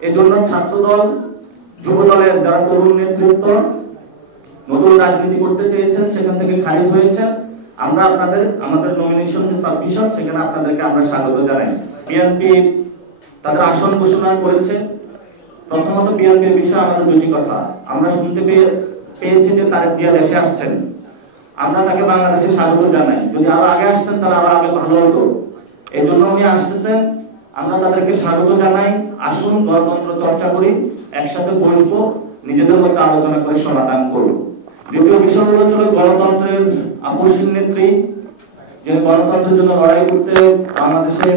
এজন্য ছাত্রদল, যুবদলের যারা তরুণ নেতৃত্ব নতুন রাজনীতি করতে চেয়েছেন সেখান থেকে খারিজ হয়েছে। আমরা আমাদের নমিনেশন যে সাবমিশন সেখানে আপনাদেরকে আমরা স্বাগত জানাই। বিএনপি তাদের আসন ঘোষণা করেছে। প্রথমত বিএনপির বিষয়ে আমাদের দুটি কথা। আমরা শুনতে পেয়েছি যে তারেক জিয়া দেশে আসছেন। আমরা তাকে বাংলাদেশে স্বাগত জানাই। যদি আরো আগে আসতেন তাহলে আরো আগে ভালো হতো। এই জন্য উনি আসতেছেন, আমরা তাদেরকে স্বাগত জানাই। আসুন গণতন্ত্র চর্চা করি, একসাথে বসবো, নিজেদের মধ্যে আলোচনা করে সমাধান করব। দ্বিতীয় বিষয় হলো গণতন্ত্রের আপসহীন নেত্রী, যে গণতন্ত্রের জন্য লড়াই করতে বাংলাদেশের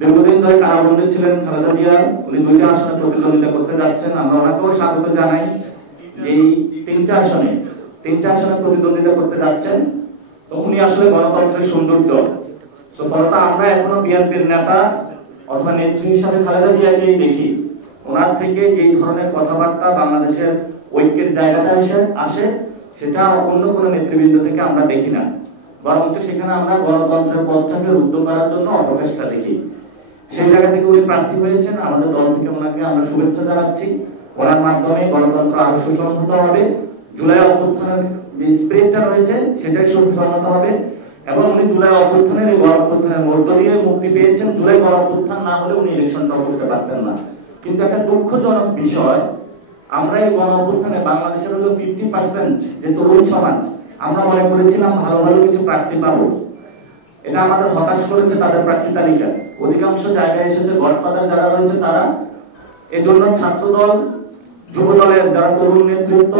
দীর্ঘদিন ধরে কারাবন্দী ছিলেন খালেদা জিয়া, উনি দুইটা আসনে প্রতিদ্বন্দ্বিতা করতে যাচ্ছেন। আমরা ওনাকেও স্বাগত জানাই। এই তিনটা আসনে প্রতিদ্বন্দ্বিতা করতে যাচ্ছেন। তো উনি আসলে গণতন্ত্রের সৌন্দর্য। তো ফলত আমরা এখনো বিএনপির নেতা অথবা নেত্রী হিসাবে খালেদা জিয়াকেই দেখি। ওনার থেকে যে ধরনের কথাবার্তা বাংলাদেশের ঐক্যের জায়গাটা আসে সেটা অন্য কোনো নেতৃবৃন্দ থেকে আমরা দেখি না। বরঞ্চ সেখানে আমরা গণতন্ত্রের পথটাকে রুদ্ধ করার জন্য অপচেষ্টা দেখি। সেই জায়গা থেকে উনি প্রার্থী হয়েছেন। আমাদের দল থেকে ওনাকে আমরা শুভেচ্ছা জানাচ্ছি। ওনার মাধ্যমে গণতন্ত্র আরো সুসংহত হবে। জুলাই অভ্যুত্থানের যে স্পিরিটটা রয়েছে সেটাই সুসংহত হবে এবং উনি জুলাই অভ্যুত্থানের এই গণঅভ্যুত্থানের মধ্য দিয়ে মুক্তি পেয়েছেন। জুলাই গণঅভ্যুত্থান না হলে উনি ইলেকশনটা করতে পারতেন না। কিন্তু একটা দুঃখজনক বিষয়, আমরা এই গণঅভ্যুত্থানে বাংলাদেশের হলো 50% যে তরুণ সমাজ, আমরা মনে করেছিলাম ভালো ভালো কিছু প্রার্থী পাবো। এটা আমাদের হতাশ করেছে তাদের প্রার্থী তালিকা। অধিকাংশ জায়গায় এসেছে গডফাদার যারা রয়েছে তারা। এজন্য ছাত্রদল, যুবদলের যারা তরুণ নেতৃত্ব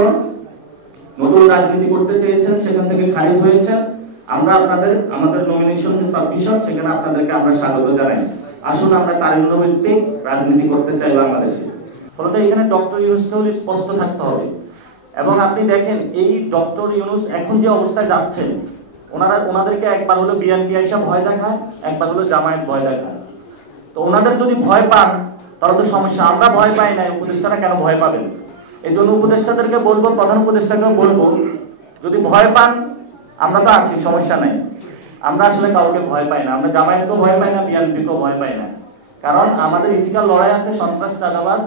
নতুন রাজনীতি করতে চেয়েছেন সেখান থেকে খারিজ হয়েছে। আমরা আমাদের নমিনেশন যে সাবমিশন সেখানে আপনাদেরকে আমরা স্বাগত জানাই। আসুন আমরা তারুণ্যভিত্তিক রাজনীতি করতে চাই বাংলাদেশে। ফলত এখানে ডক্টর ইউনূসকেও স্পষ্ট থাকতে হবে। এবং আপনি দেখেন এই ডক্টর ইউনূস এখন যে অবস্থায় যাচ্ছেন, ওনাদেরকে একবার হলো বিএনপি এসে ভয় দেখায়, একবার হলো জামায়াত ভয় দেখায়। তো ওনাদের যদি ভয় পান তাহলে তো সমস্যা। আমরা ভয় পাই না, উপদেষ্টারা কেন ভয় পাবেন? এই জন্য উপদেষ্টাদেরকে বলবো, প্রধান উপদেষ্টাকেও বলবো, যদি ভয় পান আমরা তো আছি, সমস্যা নাই। আমরা আসলে কাউকে ভয় পাই না। আমরা জামায়াতকেও ভয় পাই না, বিএনপিকেও ভয় পাই না। কারণ আমাদের ইথিক্যাল লড়াই আছে সন্ত্রাস, চাঁদাবাজ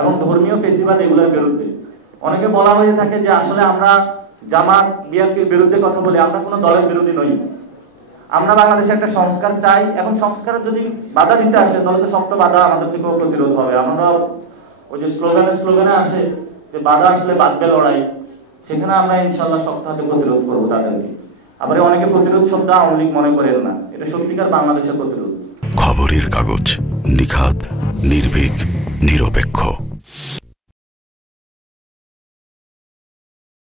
এবং ধর্মীয় ফেসিবাদ এগুলোর বিরুদ্ধে। অনেকে বলা হয়ে থাকে যে আসলে আমরা জামাত বিএনপির বিরুদ্ধে কথা বলি। আমরা কোনো দলের বিরোধী নই। আমরা বাংলাদেশে একটা সংস্কার চাই। এখন সংস্কারের যদি বাধা দিতে আসে তাহলে তো শক্ত বাধা আমাদের থেকেও প্রতিরোধ হবে। আমরা ওই যে স্লোগানে আসে যে বাধা আসলে বাঁধবে লড়াই, সেখানে আমরা ইনশাল্লাহ শক্ত হাতে প্রতিরোধ করবো তাদেরকে। আবার অনেকে প্রতিরোধ শব্দ আওয়ামী লীগ মনে করেন না, এটা সত্যিকার বাংলাদেশের প্রতিরোধ। খবরের কাগজ, নিখাত, নির্ভীক, নিরপেক্ষ।